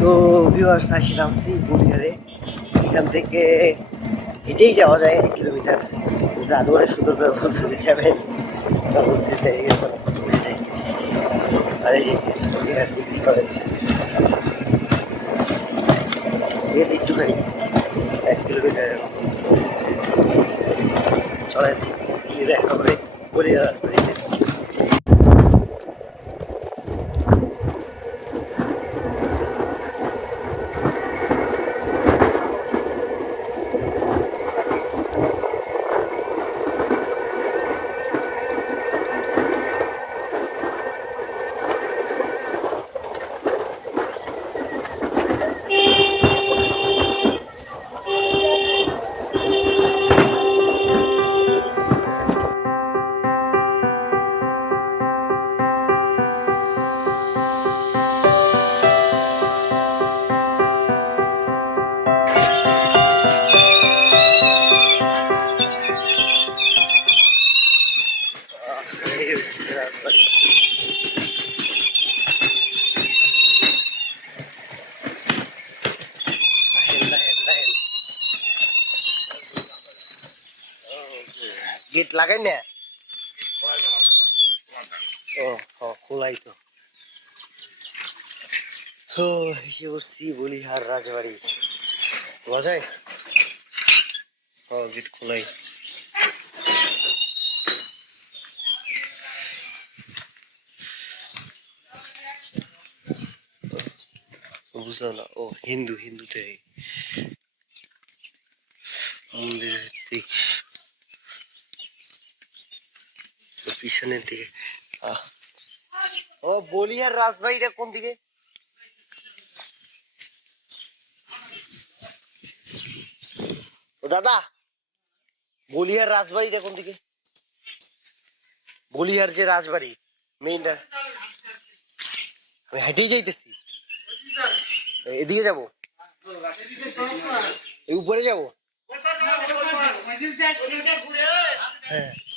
তো ভিউয়ার্স আসি নামছি বলিয়ারে। এখান থেকে হেঁটেই যাওয়া যায় এক কিলোমিটার। দাদু সুন্দর করে যে যাবেন। তা বলছি যে এই গেছে, বলে যাই। আর এই যে বলিয়ার ডিগ্রি কলেজের একটুখানি এক কিলোমিটার। চলেন গিয়ে দেখা হবে। বলিয়ার গেট লাগাই না? ও খোলাই তো। তো এসে বসছি বলিহার রাজবাড়ি। ও গেট খোলাই। বুঝলাম না। ও, হিন্দু, হিন্দুতে। থেকে মন্দিরের দিক তো পিছনের দিকে। আহ। ও বলিয়ার রাজবাড়িটা কোন দিকে? ও, দাদা বলিয়ার রাজবাড়িটা কোন দিকে? বলিয়ার যে রাজবাড়ি, মেইনটা। আমি হেঁটেই যাইতেছি। এদিকে যাব? এই উপরে যাব? হ্যাঁ।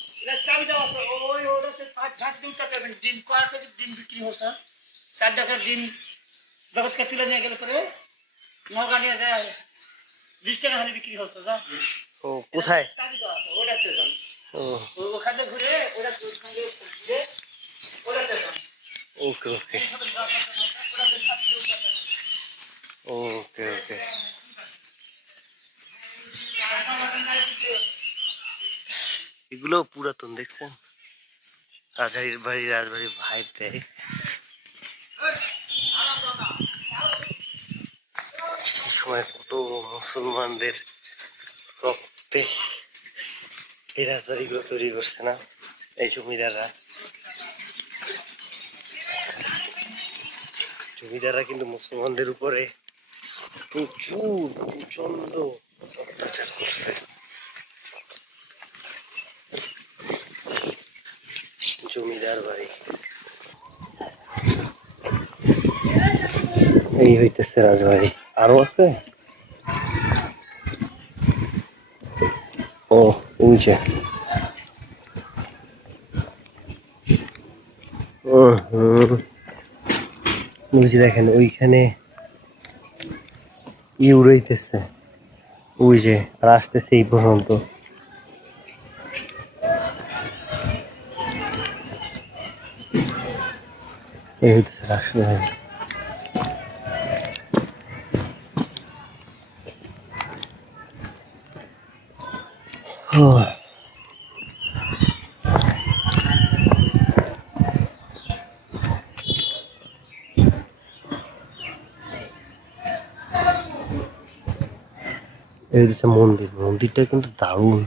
ডিম কয় করে ডিম বিক্রি হচ্ছে চার টাকার ডিম জগৎ কে তুলে নিয়ে গেলে পরে নগা নিয়ে যায় বিশ টাকা হারে বিক্রি হচ্ছে যা ও কোথায় চাবি দেওয়া আছে ওটাতে যান ও ও- ওখানে ঘুরে ওটা ঘুরে ওটাতে যান ওকে ওকে ওকে ওকে এগুলো পুরাতন, দেখছেন? রাজবাড়ির বাড়ি, রাজবাড়ির ভাই দেয়। সময় কত মুসলমানদের রক্তে এই রাজবাড়িগুলো তৈরি করছে না? এই জমিদাররা। জমিদাররা কিন্তু মুসলমানদের উপরে প্রচুর প্রচণ্ড অত্যাচার করছে। জমিদার বাড়ি। এই হইতেছে রাজবাড়ি। আরও আছে? ও হুম বুঝি দেখেন, ওইখানে ই উড়াইতেছে। ওই যে, আর আসতেছে এই পর্যন্ত। এই হইতেছে রাষ্ট্রধানী এই হচ্ছে মন্দির। মন্দিরটা কিন্তু দারুণ।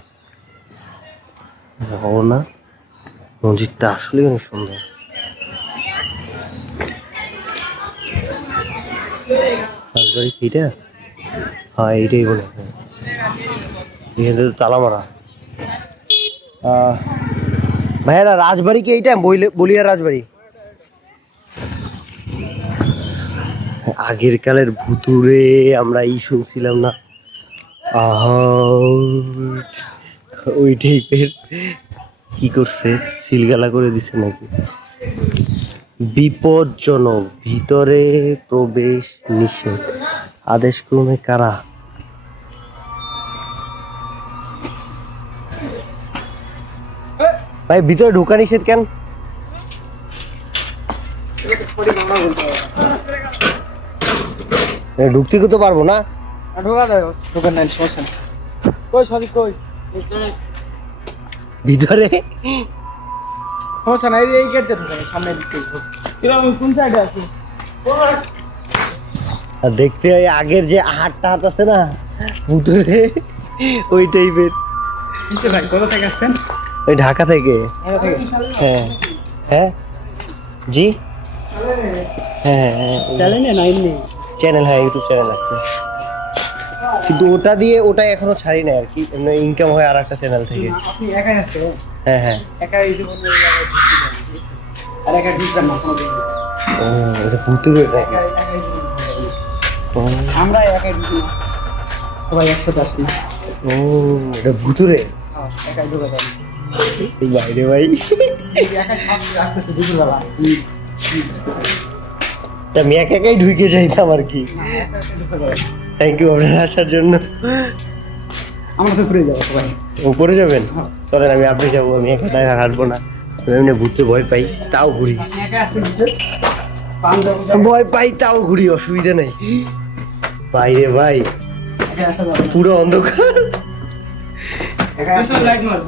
ও না। মন্দিরটা আসলে অনেক সুন্দর। রাজবাড়ি কি এটা হ্যাঁ এইটাই বলে। এখানে তো তালা মারা ভাইয়ারা রাজবাড়ি কি এইটা বলিয়ার রাজবাড়ি আগের কালের ভুতুরে আমরা এই শুনছিলাম না ওই টাইপের কি করছে সিলগালা করে দিছে নাকি বিপজ্জনক ভিতরে প্রবেশ নিষেধ। আদেশ ক্রমে কারা? ভাই ভিতরে ঢোকা নিষেধ কেন? ঢুকতে তো পারব না। ঢোকা দেয় ঢোকার নাই সমস্যা কই সরি কই? ভিতরে? সমস্যা নাই এই গেট দিয়ে ঢোকা সামনে দিকে কীরকম কোন সাইডে আছে? আর দেখতে হয় আগের যে হাটটা হাট আছে না ভিতরে ওই টাইপের নিচে ভাই কোথা থেকে আসছেন? ওই ঢাকা থেকে। হ্যাঁ। হ্যাঁ? জি? হ্যাঁ হ্যাঁ চ্যানেল হ্যাঁ ইউটিউব চ্যানেল আছে। কিন্তু ওটা দিয়ে ওটা এখনও ছাড়ি না আর কি ইনকাম হয় আর একটা চ্যানেল থেকে আপনি একাই আসছেন হ্যাঁ হ্যাঁ। একা এই জীবনে এই জায়গায় ঢুকতে পারেন, ঠিক আছে? আর একা ঢুকবেন না কোনো ও এটা ভুতুরে একাই একাই আমরা একাই ঢুকি না। সবাই একসাথে আসি। ও এটা ভুতুরে। হ্যাঁ, একাই ঢুকে বাইরে ভাই একাই আসতেছে দুপুরবেলা। আমি একা একাই ঢুকে যাইতাম আর কি। থ্যাংক ইউ আপনার আসার জন্য। আমরা তো ঘুরে যাব সবাই। উপরে যাবেন? চলেন আমি আপনি যাব আমি একা একা হাঁটবো না। আমি এমনি ঘুরতে ভয় পাই তাও ঘুরি। ভয় পাই তাও ঘুরি অসুবিধা নেই। বাইরে ভাই যাবে না। পুরো অন্ধকার। লাইট মার